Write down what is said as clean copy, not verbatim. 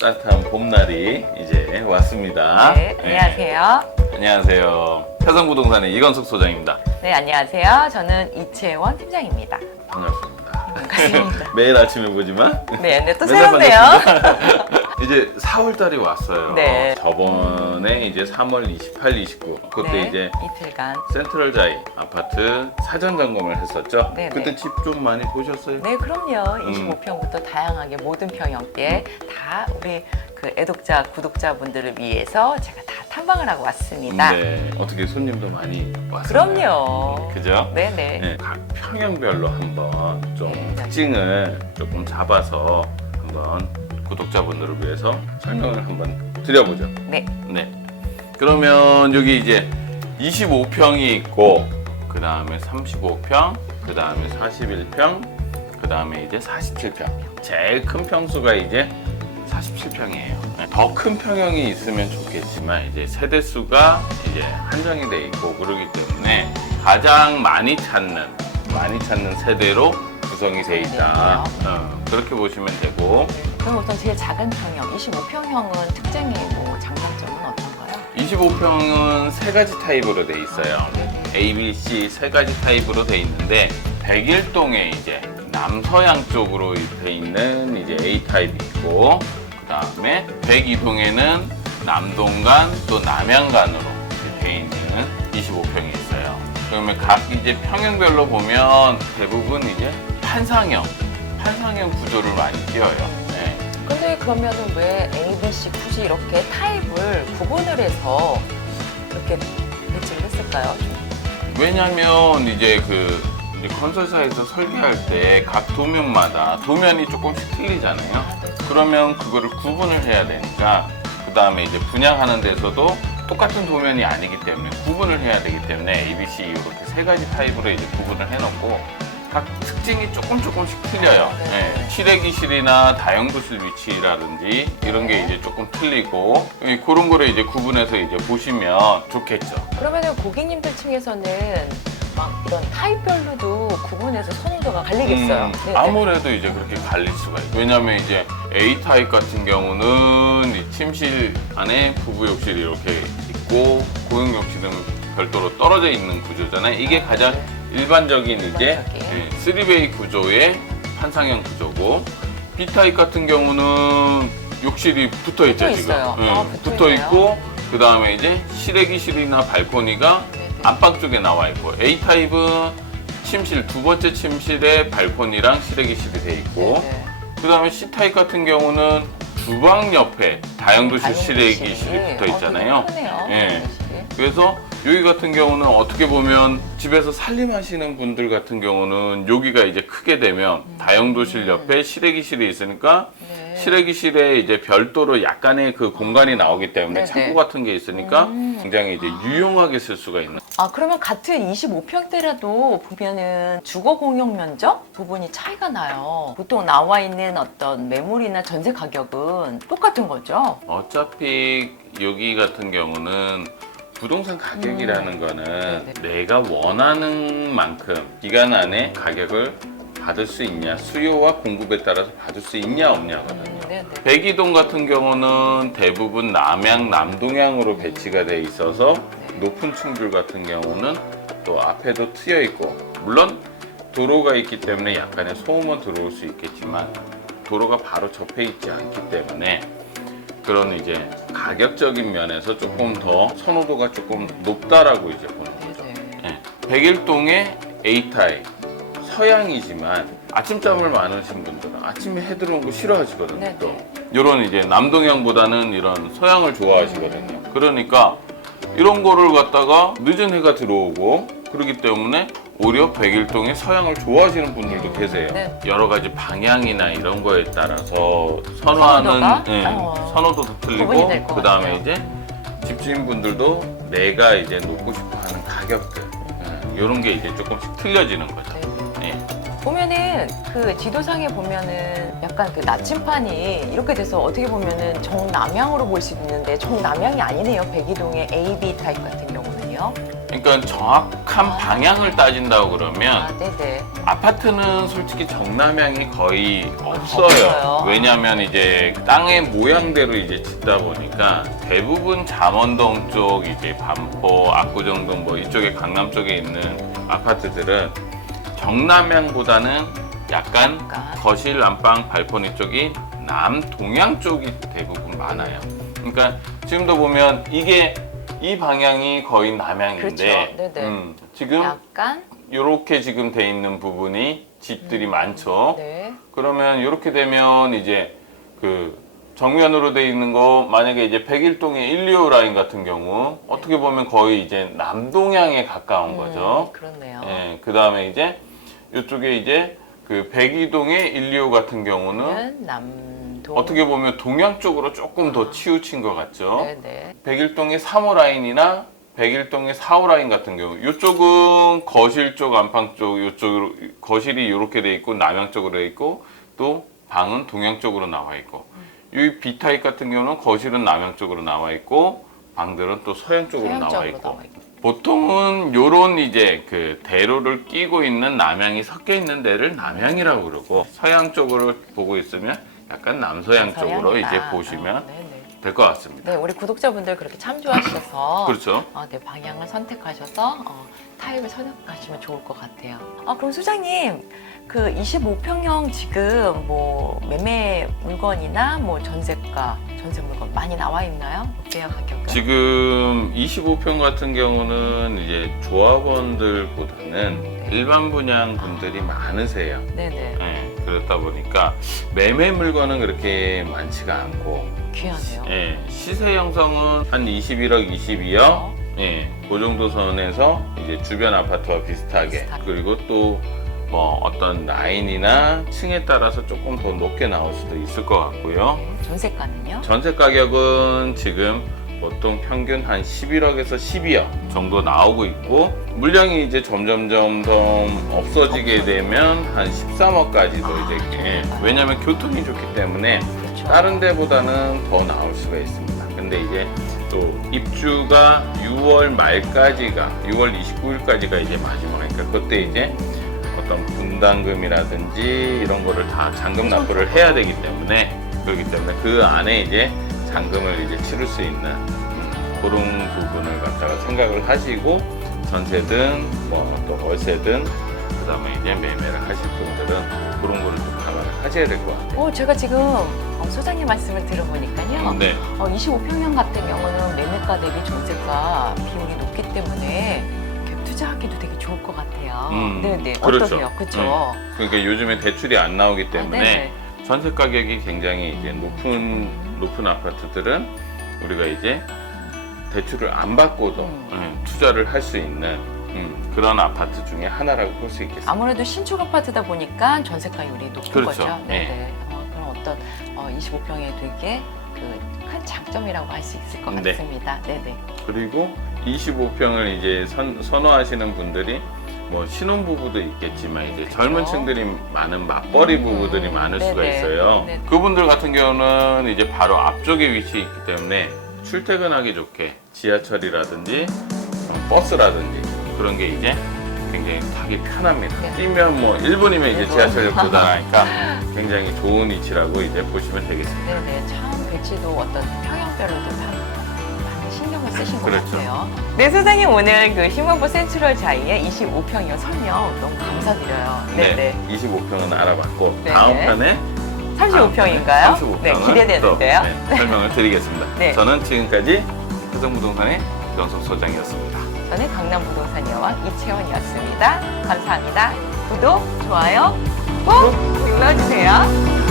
따뜻한 봄날이 이제 왔습니다. 네, 안녕하세요. 안녕하세요. 태성부동산의 이건숙 소장입니다. 네, 안녕하세요. 저는 이채원 팀장입니다. 반갑습니다. 반갑습니다. 매일 아침에 보지만 네, 근데 또 맨날 새롭네요. 반갑습니다. 이제 4월달이 왔어요. 네. 저번에 이제 3월 28, 29 그때 네, 이제 이틀간. 센트럴자이 아파트 사전 점검을 했었죠. 네, 그때 네. 집 좀 많이 보셨어요? 네, 그럼요. 25평부터 다양하게 모든 평형대 다 우리 그 애독자, 구독자분들을 위해서 제가 다 탐방을 하고 왔습니다. 네. 어떻게 손님도 많이 왔어요? 그럼요. 그죠? 네, 네. 네, 각 평형별로 한번 좀 네. 특징을 조금 잡아서 한번 구독자분들을 위해서 설명을 한번 드려보죠. 네. 네. 그러면 여기 이제 25평이 있고, 그 다음에 35평, 그 다음에 41평, 그 다음에 이제 47평. 제일 큰 평수가 이제 47평이에요. 더 큰 평형이 있으면 좋겠지만 이제 세대 수가 이제 한정이 돼 있고 그러기 때문에 가장 많이 찾는 세대로 구성이 돼 있다. 그렇게 보시면 되고. 그럼 우선 제일 작은 평형, 25평형은 특징이 뭐 장단점은 어떤가요? 25평은 세 가지 타입으로 돼 있어요. A, B, C 세 가지 타입으로 돼 있는데 101동에 이제 남서양 쪽으로 돼 있는 이제 A 타입이 있고, 그 다음에 102동에는 남동간 또 남양간으로 돼 있는 25평이 있어요. 그러면 각 이제 평형별로 보면 대부분 이제 판상형 구조를 많이 띄어요. 네. 근데 그러면은 왜 A, B, C 굳이 이렇게 타입을 구분을 해서 이렇게 배치를 했을까요? 왜냐면 이제 이제 건설사에서 설계할 때 각 도면마다 도면이 조금씩 틀리잖아요. 그러면 그거를 구분을 해야 되니까, 그 다음에 이제 분양하는 데서도 똑같은 도면이 아니기 때문에 구분을 해야 되기 때문에 A, B, C 이렇게 세 가지 타입으로 이제 구분을 해놓고 각 특징이 조금씩 틀려요. 네. 실외기실이나 다용도실 위치라든지 이런 게 이제 조금 틀리고, 그런 거를 이제 구분해서 이제 보시면 좋겠죠. 그러면은 고객님들 층에서는 막 이런 타입별로도 구분해서 선호도가 갈리겠어요. 네, 아무래도 이제 그렇게 갈릴 수가 있어요. 왜냐면 이제 A 타입 같은 경우는 이 침실 안에 부부 욕실이 이렇게 있고 고용 욕실은 별도로 떨어져 있는 구조잖아요. 이게 가장 일반적인 이제 3베이 구조의 판상형 구조고, B 타입 같은 경우는 욕실이 붙어 있죠, 지금. 붙어 있고, 그 다음에 이제 실외기실이나 발코니가 안방 쪽에 나와 있고, A 타입은 침실 두 번째 침실에 발코니랑 실외기실이 돼 있고, 그 다음에 C 타입 같은 경우는 주방 옆에 다용도실 실외기실이 붙어 있잖아요. 예. 그래서 여기 같은 경우는 어떻게 보면 집에서 살림하시는 분들 같은 경우는 여기가 이제 크게 되면 다용도실 옆에 실외기실이 있으니까 실외기실에 이제 별도로 약간의 그 공간이 나오기 때문에 창고 같은 게 있으니까 굉장히 이제 유용하게 쓸 수가 있는. 아, 그러면 같은 25평대라도 보면은 주거 공용 면적 부분이 차이가 나요. 보통 나와 있는 어떤 매물이나 전세 가격은 똑같은 거죠? 어차피 여기 같은 경우는 부동산 가격이라는 거는 내가 원하는 만큼 기간 안에 가격을 받을 수 있냐, 수요와 공급에 따라서 받을 수 있냐 없냐거든요. 102동 같은 경우는 대부분 남양, 남동향으로 배치가 돼 있어서 높은 층들 같은 경우는 또 앞에도 트여 있고, 물론 도로가 있기 때문에 약간의 소음은 들어올 수 있겠지만 도로가 바로 접해 있지 않기 때문에 그런 이제 가격적인 면에서 조금 더 선호도가 조금 높다라고 이제 보는 거죠. 101동의 A 타입 서양이지만 아침잠을 많으신 분들은 아침에 해 들어온 거 싫어하시거든요. 또 이런 이제 남동향보다는 이런 서양을 좋아하시거든요. 그러니까 이런 거를 갖다가 늦은 해가 들어오고 그렇기 때문에 오히려 101동의 서양을 좋아하시는 분들도 계세요. 여러 가지 방향이나 이런 거에 따라서 선호하는 선호도도 틀리고, 그 다음에 이제 집주인분들도 내가 이제 놓고 싶어하는 가격들 이런 게 이제 조금씩 틀려지는 거죠. 보면은 그 지도상에 보면은 약간 그 나침판이 이렇게 돼서 어떻게 보면은 정남향으로 볼 수 있는데 정남향이 아니네요. 102동의 A, B 타입 같은 경우는요. 그러니까 정확한 방향을 따진다고 그러면 네네. 아파트는 솔직히 정남향이 거의 없어요. 없어요. 왜냐하면 이제 땅의 모양대로 이제 짓다 보니까 대부분 잠원동 쪽, 이제 반포, 압구정동 뭐 이쪽에 강남 쪽에 있는 아파트들은 정남향보다는 약간 거실, 안방, 발코니 쪽이 남동향 쪽이 대부분 많아요. 그러니까 지금도 보면 이게 이 방향이 거의 남향인데, 그렇죠. 네네. 지금 약간 이렇게 지금 돼 있는 부분이 집들이 많죠. 네. 그러면 이렇게 되면 이제 그 정면으로 돼 있는 거 만약에 이제 101동의 1, 2호 라인 같은 경우 어떻게 보면 거의 이제 남동향에 가까운 거죠. 그렇네요. 예, 그 다음에 이제 이쪽에 이제 그 102동의 1, 2호 같은 경우는 남동. 어떻게 보면 동향 쪽으로 조금 더 치우친 것 같죠. 네네. 101동의 3호 라인이나 101동의 4호 라인 같은 경우 이쪽은 거실 쪽, 안방 쪽, 이쪽으로 거실이 이렇게 돼 있고 남향 쪽으로 돼 있고 또 방은 동향 쪽으로 나와 있고 이 B타입 같은 경우는 거실은 남향 쪽으로 나와 있고 방들은 또 서양 쪽으로 나와 있고 보통은 요런 이제 그 대로를 끼고 있는 남향이 섞여 있는 데를 남향이라고 그러고 서양 쪽으로 보고 있으면 약간 남서양 쪽으로 이제 보시면 될 것 같습니다. 네, 우리 구독자분들 그렇게 참조하셔서 그렇죠. 네, 방향을 선택하셔서 타입을 선택하시면 좋을 것 같아요. 그럼 소장님, 그 25평형 지금 뭐 매매 물건이나 뭐 전세가, 전세 물건 많이 나와 있나요? 어때요, 가격은? 지금 25평 같은 경우는 이제 조합원들보다는 일반 분양 분들이 많으세요. 네네. 네, 그렇다 보니까 매매 물건은 그렇게 많지가 않고 귀하네요. 예, 시세 형성은 한 21억, 22억, 예, 그 정도 선에서 이제 주변 아파트와 비슷하게 그리고 또 뭐 어떤 라인이나 층에 따라서 조금 더 높게 나올 수도 있을 것 같고요. 전세가는요? 전세 가격은 지금 보통 평균 한 11억에서 12억 정도 나오고 있고 물량이 이제 점점점 없어지게 되면 한 13억까지도 이제 왜냐하면 교통이 좋기 때문에 그렇죠. 다른 데보다는 더 나올 수가 있습니다. 근데 이제 또 입주가 6월 말까지가 6월 29일까지가 이제 마지막이니까 그때 이제 어떤 분담금이라든지 이런 거를 다 잔금 납부를 해야 되기 때문에 그렇기 때문에 그 안에 이제 잔금을 이제 치를 수 있는 그런 부분을 갖다가 생각을 하시고 전세든 뭐 또 월세든 그다음에 이제 매매를 하실 분들은 그런 거를 좀 감안을 하셔야 될 것 같아요. 제가 지금 소장님 말씀을 들어보니까요. 네. 25평형 같은 경우는 매매가 대비 전세가 비용이 높기 때문에 갭 투자하기도 되게 좋을 것 같아요. 네네. 그렇죠. 어떠세요? 그렇죠. 그러니까 요즘에 대출이 안 나오기 때문에 네네. 전세 가격이 굉장히 이제 높은 아파트들은 우리가 이제 대출을 안 받고도 투자를 할 수 있는 그런 아파트 중에 하나라고 볼 수 있겠습니다. 아무래도 신축 아파트다 보니까 전세가율이 높은 그렇죠. 거죠. 네. 네네. 그런 어떤 25평에 되게 그 큰 장점이라고 할 수 있을 것 네. 같습니다. 네네. 그리고 25평을 이제 선호하시는 분들이 뭐 신혼부부도 있겠지만 이제 그렇죠. 젊은 층들이 많은 맞벌이 부부들이 많을 수가 네네. 있어요. 네네. 그분들 같은 경우는 이제 바로 앞쪽에 위치해 있기 때문에 출퇴근하기 좋게 지하철이라든지 버스라든지 그런 게 이제 굉장히 타기 편합니다. 네. 뛰면 뭐 1분이면 이제 1분. 지하철역 도달하니까 굉장히 좋은 위치라고 이제 보시면 되겠습니다. 네네. 참 배치도 어떤 평형별로도 다 많이 신경을 쓰신 것 그렇죠. 같아요. 네, 소장님 오늘 그 신문부 센트럴 자이의 25평형 설명 너무 감사드려요. 네네. 25평은 알아봤고 네네. 다음 편에 35평인가요? 35평은 네, 기대되는데요. 또, 설명을 드리겠습니다. 네. 저는 지금까지 효성부동산의 정석 소장이었습니다. 저는 강남부동산 여왕 이채원이었습니다. 감사합니다. 구독, 좋아요 꼭 눌러주세요.